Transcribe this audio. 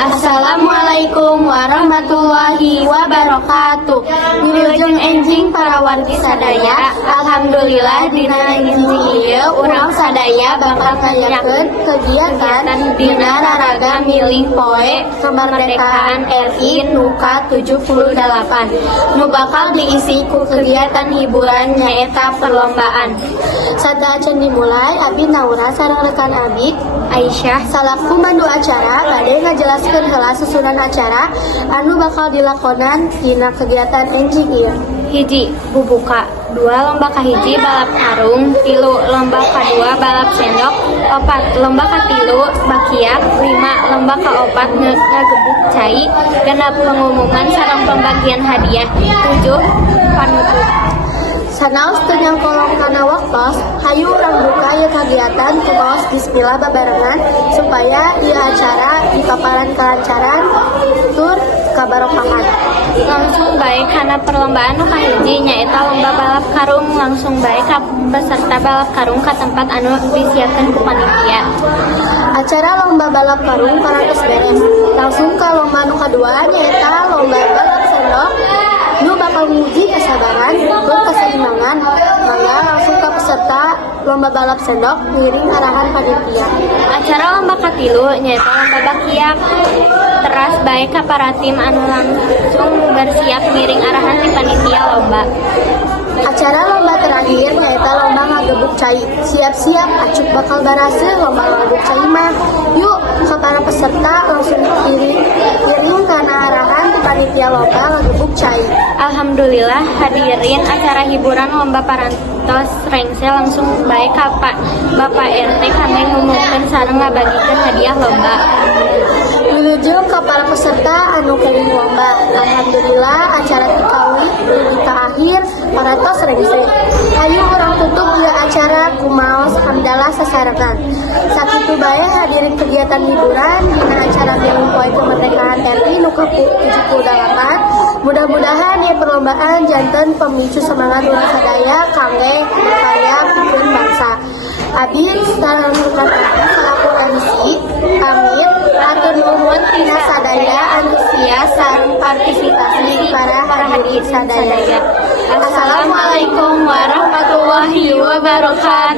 Assalamualaikum warahmatullahi wabarakatuh. Wilujeng enjing para wargi sadaya, alhamdulillah dina enjing ieu urang sadaya bakal ngayakeun kegiatan dina raraga miling poe kemerdekaan RI nu ka-78 nu bakal diisi ku kegiatan hiburan nyaeta perlombaan. Sada acan dimulai, abdi Naura sareng rekan abdi Aisyah salaku mandu acara bade ngajelaskeun heula susunan acara anu bakal dilakonan dina kegiatan enjing ieu. Hiji, bubuka. 2, lomba kahiji balap karung. 3, lomba kadua balap sendok. 4, lomba katilu bakiak. 5, lomba kaopat ngagebuk cai. 6, pengumuman sareng pembagian hadiah. 7, panutup. Sanaos teu nyangkolong kana waktos, hayu urang buka ieu kagiatan kumaos bismillah babarengan supaya ieu acara dipaparan kalancaran tur kabarokahan. Langsung bae kana perlombaan nu kahiji nyaeta lomba balap karung. Langsung bae ka peserta balap karung ka tempat anu disiapkeun ku panitia. Acara lomba balap karung parantos beres. Langsung ka lomba nu kadua nyaeta lomba balap sendok nu bakal nguji kesabaran tur keseimbangan. Mangga langsung ka peserta lomba balap sendok ngiring arahan panitia. Acara lomba katilu nyaeta lomba bakiak. Teras bae ka para tim anu langsung bersiap ngiring arahan ti panitia lomba. Acara lomba terakhir nyaeta lomba ngagebuk cai. Siap-siap acuk bakal berhasil lomba ngagebuk cai mah. Yuk ka para peserta langsung iring kana arahan ti panitia lomba ngagebuk cai. Alhamdulillah hadirin acara hiburan lomba parantos rengsel langsung bae ka Bapak RT kami ngumumkeun sareng ngabagikeun hadiah lomba. Wilujeng ka para peserta anu keling lomba. Alhamdulillah acara tikawi dugi ka akhir parantos rengsel. Hayu urang tutup ieu acara kumaos hamdalah sasarengan. Sakitu bae hadirin kegiatan hiburan dina acara miling poe kemerdekaan RI nu ka-78. Mudah-mudahan ieu perlombaan janten pemicu semangat urang sadaya kangge berkarya pikeun bangsa. Abdi sareng rekan abdi selaku MC pamit atur nuhun tina sadaya antusias sareng partisipasi para hadirin sadaya. Assalamualaikum warahmatullahi wabarakatuh.